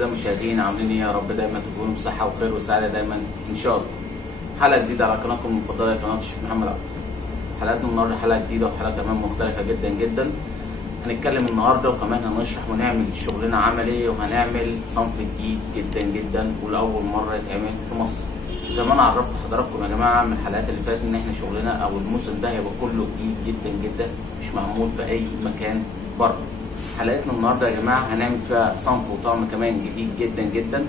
الساده المشاهدين، عاملين ايه؟ يا رب دايما تكونوا بصحه وخير وسعاده دايما ان شاء الله. حلقه جديده على قناتكم المفضله، قناه الشيف محمد عبد. حلقتنا النهارده حلقه جديده وحلقه كمان مختلفه جدا جدا. هنتكلم النهارده وكمان هنشرح ونعمل شغلنا عملي، وهنعمل صنف جديد جدا جدا ولاول مره يتعمل في مصر. زي ما انا عرفت حضراتكم يا جماعه من الحلقات اللي فاتت ان احنا شغلنا او الموسم ده هيبقى كله جديد جدا جدا، مش معمول في اي مكان بره. حلقتنا النهارده يا جماعه هنعمل فيها صنف وطعم كمان جديد جدا جدا.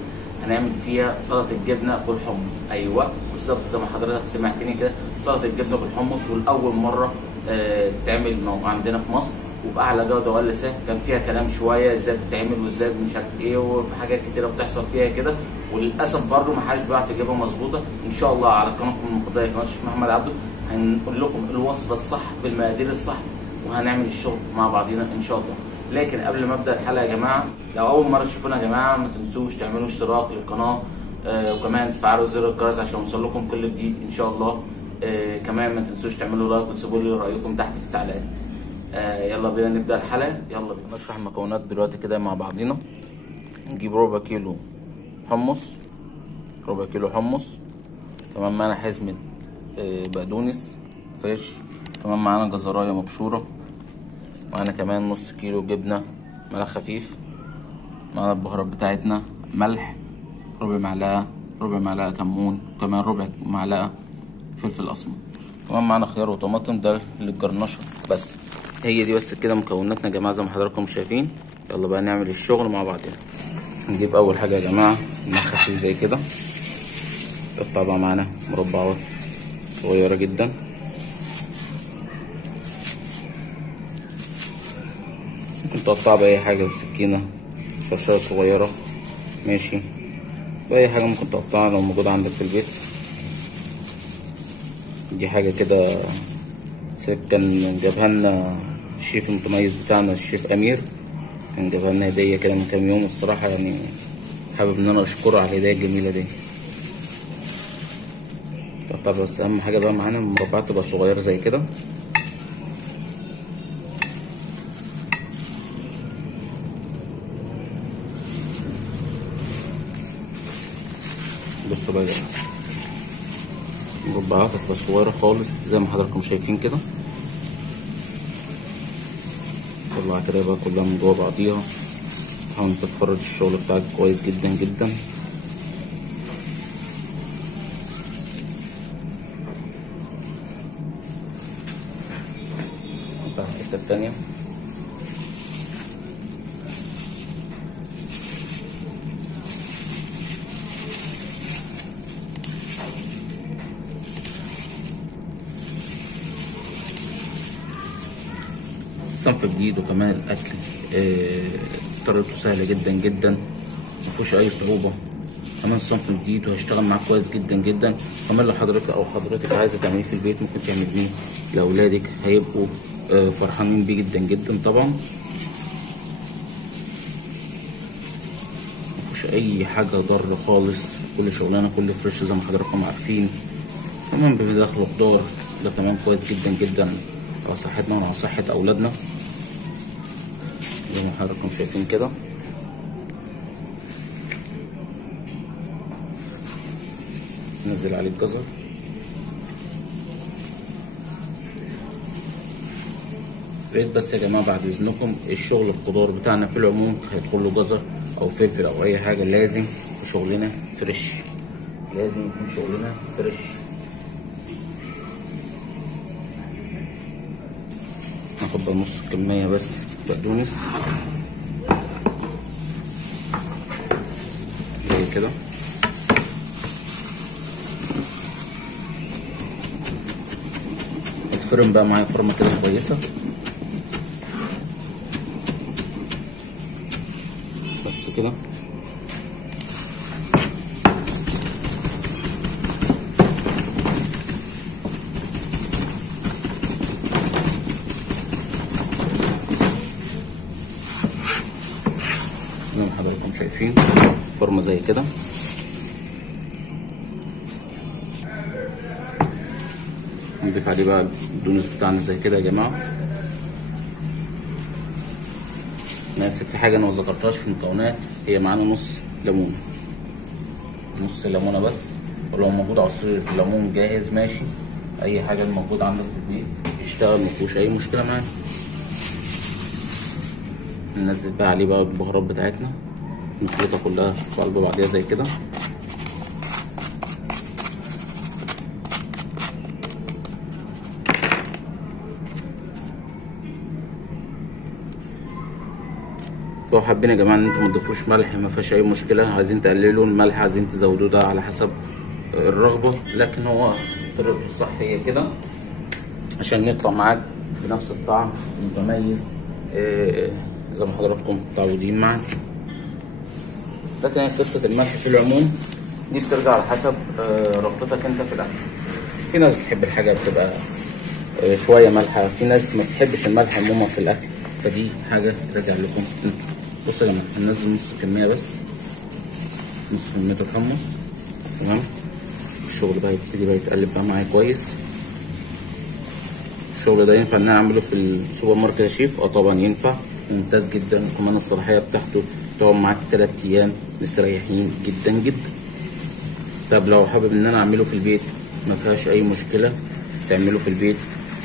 هنعمل فيها سلطه الجبنه بالحمص. ايوه بالظبط زي ما حضرتك سمعتني كده، سلطه الجبنه بالحمص، والاول مره تعمل عندنا في مصر وباعلى جوده ولا سعر. كان فيها كلام شويه ازاي بتتعمل وازاي مش عارف ايه، وفي حاجات كتيره بتحصل فيها كده، وللاسف برضه ما حدش بيعرف يجيبها مظبوطه. ان شاء الله على قناتكم المفضله قناه الشيف محمد عبده هنقول لكم الوصفه الصح بالمقادير الصح، وهنعمل الشغل مع بعضينا ان شاء الله. لكن قبل ما ابدا الحلقه يا جماعه، لو اول مره تشوفونا يا جماعه ما تنسوش تعملوا اشتراك للقناه، وكمان تفعلوا زر الجرس عشان يوصل لكم كل جديد ان شاء الله. كمان ما تنسوش تعملوا لايك وتسيبوا لي رايكم تحت في التعليقات. يلا بينا نبدا الحلقه، يلا بينا نشرح المكونات دلوقتي كده مع بعضينا. نجيب ربع كيلو حمص، ربع كيلو حمص. كمان معانا حزمه بقدونس فريش. كمان معانا جزرايه مبشوره. معانا كمان نص كيلو جبنه ملح خفيف. معانا البهارات بتاعتنا، ملح ربع معلقه كمون، كمان ربع معلقه فلفل اسمر. كمان معانا خيار وطماطم ده للجرنشه. بس هي دي بس كده مكوناتنا يا جماعه زي ما حضراتكم شايفين. يلا بقى نعمل الشغل مع بعضنا. نجيب اول حاجه يا جماعه ملح خفيف زي كده، نقطع بقى معانا مربعات صغيره جدا. ممكن تقطعها باي حاجه، بسكينه، شرشره صغيره، ماشي، باي حاجه ممكن تقطعها لو موجوده عندك في البيت. دي حاجه كده كان جابها لنا الشيف المتميز بتاعنا الشيف امير، كان جابها لنا هديه كده من كام يوم. الصراحه يعني حابب ان انا اشكره على الهديه الجميله دي. تقطع بس اهم حاجه بقى معانا المربعات تبقى صغيره زي كده. بصوا بقى يا جماعه، مربعات هتبقى صغيره خالص زي ما حضراتكم شايفين كده. طلعها كده بقى كلها من جوه بعضيها. حاول تتفرج الشغل بتاعك كويس جدا جدا. نقطع الحته التانيه. صنف جديد وكمان الاكل طريقته سهله جدا جدا، مفيهوش اي صعوبه. كمان صنف جديد وهيشتغل معاك كويس جدا جدا. كمان لو حضرتك عايزه تعمليه في البيت ممكن تعمليه لاولادك، هيبقوا فرحانين بيه جدا جدا طبعا. مفيهوش اي حاجه ضر خالص، كل شغلانه كل فريش زي ما حضراتكم عارفين. كمان بيدخلوا خضار، ده كمان كويس جدا جدا على صحتنا وعلى صحة أولادنا زي ما حضراتكم شايفين كده. ننزل عليه الجزر، ريت بس يا جماعة بعد إذنكم الشغل الخضار بتاعنا في العموم هيدخل له جزر أو فلفل أو أي حاجة، لازم شغلنا فريش، لازم يكون شغلنا فريش. ناخد بقى نص كمية بس بقدونس زي كده. يتفرم بقى معايا فرمة كده كويسة. بس كده زي ما حضراتكم شايفين فرمة زي كده. نضيف عليه بقى البقدونس بتاعنا زي كده يا جماعة. انا اسف في حاجه انا ما ذكرتهاش في المكونات، هي معانا نص ليمونه، نص ليمونه بس، ولو موجود عصير ليمون جاهز ماشي، اي حاجه موجوده عندك في البيت يشتغل مفيهوش اي مشكله معانا. ننزل بقى عليه بقى البهارات بتاعتنا، نخلطها كلها في قلب بعضيها زي كده. لو حابين يا جماعه ان انتم ما تضيفوش ملح ما فيهاش اي مشكله، عايزين تقللوا الملح عايزين تزودوه ده على حسب الرغبه، لكن هو طريقته الصح هي كده عشان يطلع معاك بنفس الطعم المتميز زي ما حضراتكم متعودين معاك. لكن قصه الملح في العموم دي بترجع على حسب رغبتك انت في الاكل. في ناس بتحب الحاجه بتبقى شويه مالحه، في ناس ما بتحبش الملح عموما في الاكل، فدي حاجه ترجع لكم انتوا. بصوا يا جماعه هننزل نص كميه بس، نص كميه الحمص تمام. الشغل بقى يبتدي بقى يتقلب بقى معايا كويس. الشغل ده ينفع ان انا اعمله في السوبر ماركت يا شيف؟ طبعا ينفع، ممتاز جدا، وكمان الصلاحيه بتاعته تقعد معاك 3 ايام مستريحين جدا جدا. طب لو حابب ان انا اعمله في البيت ما فيهاش اي مشكله، تعمله في البيت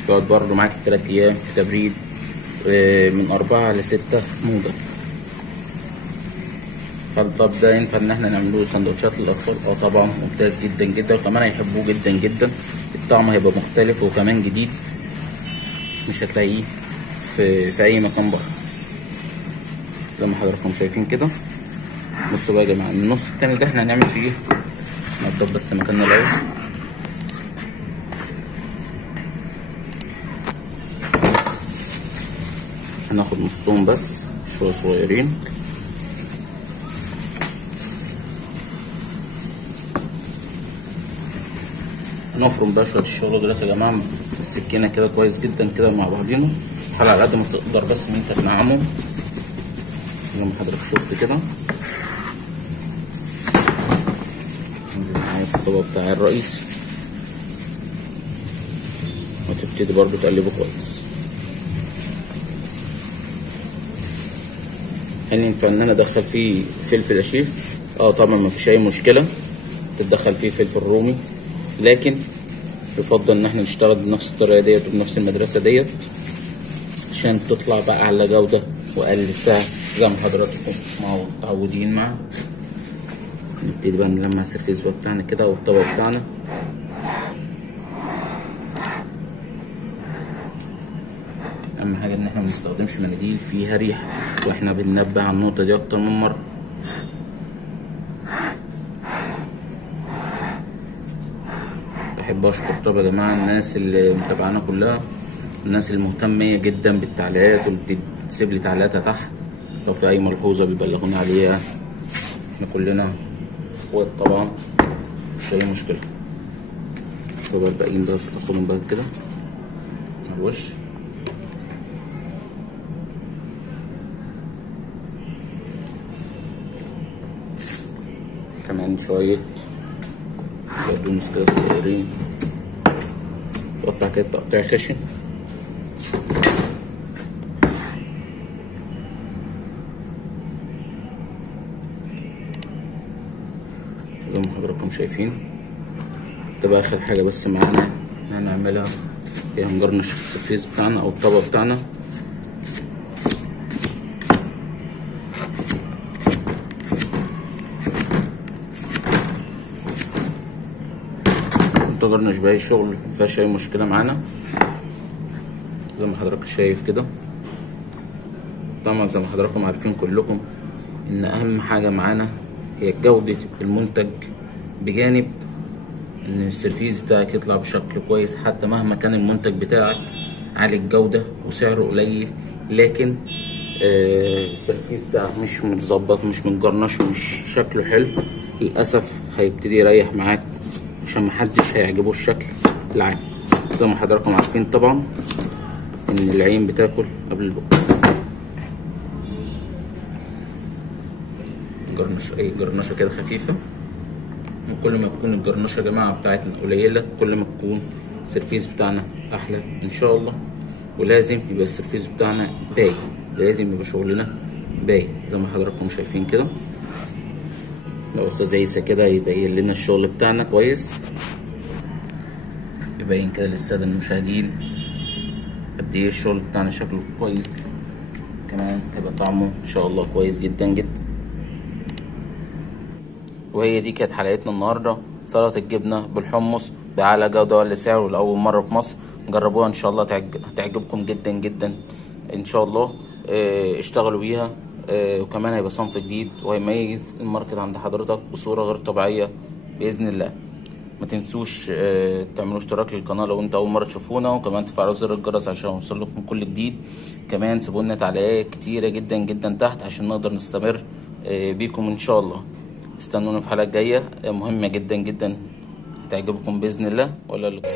يقعد برضه معاك 3 ايام في تبريد من 4 ل6 موجة. طب ده ينفع ان احنا نعمله سندوتشات للاطفال؟ طبعا ممتاز جدا جدا، وكمان هيحبوه جدا جدا، الطعم هيبقى مختلف وكمان جديد مش هتلاقيه في اي مكان بره زي ما حضراتكم شايفين كده. بصوا بقى يا جماعه النص التاني ده احنا هنعمل فيه ايه؟ نضف بس مكاننا الاول. هناخد نصهم بس شويه صغيرين، نفرم بقى شويه الشغل دلوقتي يا جماعه بالسكينه كده كويس جدا كده مع بعضينا، حاول على قد ما تقدر بس ان انت تنعمه زي ما حضرتك شفت كده. انزل معايا في الطبق بتاع الرئيس وتبتدي برضو تقلبه كويس. هل ينفع ان انا ادخل فيه فلفل يا شيف؟ طبعا مفيش اي مشكله تتدخل فيه فلفل رومي، لكن يفضل ان احنا نشتغل بنفس الطريقه ديت وبنفس المدرسه ديت عشان تطلع بقى اعلى جوده واقل سعر زي ما حضراتكم متعودين معانا. نبتدي بقى نلمع السرفيس بقى بتاعنا كده والطبق بتاعنا. اهم حاجه ان احنا منستخدمش مناديل فيها ريحه، واحنا بننبه على النقطه دي اكتر من مره. بحب اشكر طبعا يا جماعه الناس اللي متابعانا كلها، الناس المهتمه جدا بالتعليقات واللي بتسيب لي تعليقاتها تحت، لو في اي ملحوظه بيبلغونا عليها، احنا كلنا اخوات طبعا مش اي مشكله. شوف بقى الباقيين بقى تاخدهم بقى كده على الوش. كمان شويه بقدونس كده صغيرين، تقطع كده تقطيع خشن. زي ما حضراتكم شايفين. تبقى اخر حاجه بس معانا هنعملها هي هنجرنش السرفيس بتاعنا او الطبق بتاعنا. نجرنش باقي الشغل مفيهاش اي مشكله معانا زي ما حضراتكم شايف كده. طبعا زي ما حضراتكم عارفين كلكم ان اهم حاجه معانا هي جوده المنتج، بجانب ان السيرفيس بتاعك يطلع بشكل كويس. حتى مهما كان المنتج بتاعك عالي الجوده وسعره قليل، لكن السيرفيس بتاعك مش متظبط مش متجرنش مش شكله حلو، للاسف هيبتدي يريح معاك عشان محدش هيعجبه الشكل العام. زي ما حضراتكم عارفين طبعا ان العين بتاكل قبل البق. جرنشه كده خفيفه، وكل ما تكون الجرنشه يا جماعه بتاعتنا قليله كل ما تكون السرفيس بتاعنا احلى ان شاء الله. ولازم يبقى السرفيس بتاعنا باين، لازم يبقى شغلنا باين زي ما حضراتكم شايفين كده. لو استاذ عيسى كده يبين لنا الشغل بتاعنا كويس، يبين كده للساده المشاهدين قد ايه الشغل بتاعنا شكله كويس، كمان هيبقى طعمه ان شاء الله كويس جدا جدا. وهي دي كانت حلقتنا النهارده، سلطه الجبنه بالحمص باعلى جوده ولا سعر ولاول مره في مصر. جربوها ان شاء الله هتعجبكم جدا جدا ان شاء الله. اشتغلوا بيها. وكمان هيبقى صنف جديد وهيميز الماركت عند حضرتك بصوره غير طبيعيه باذن الله. ما تنسوش تعملوا اشتراك للقناه لو انتوا اول مره تشوفونا، وكمان تفعلوا زر الجرس عشان يوصل لكم كل جديد. كمان سيبوا لنا تعليقات كتيره جدا جدا تحت عشان نقدر نستمر بيكم ان شاء الله. استنونا في حلقه جايه مهمه جدا جدا هتعجبكم باذن الله. ولا لكم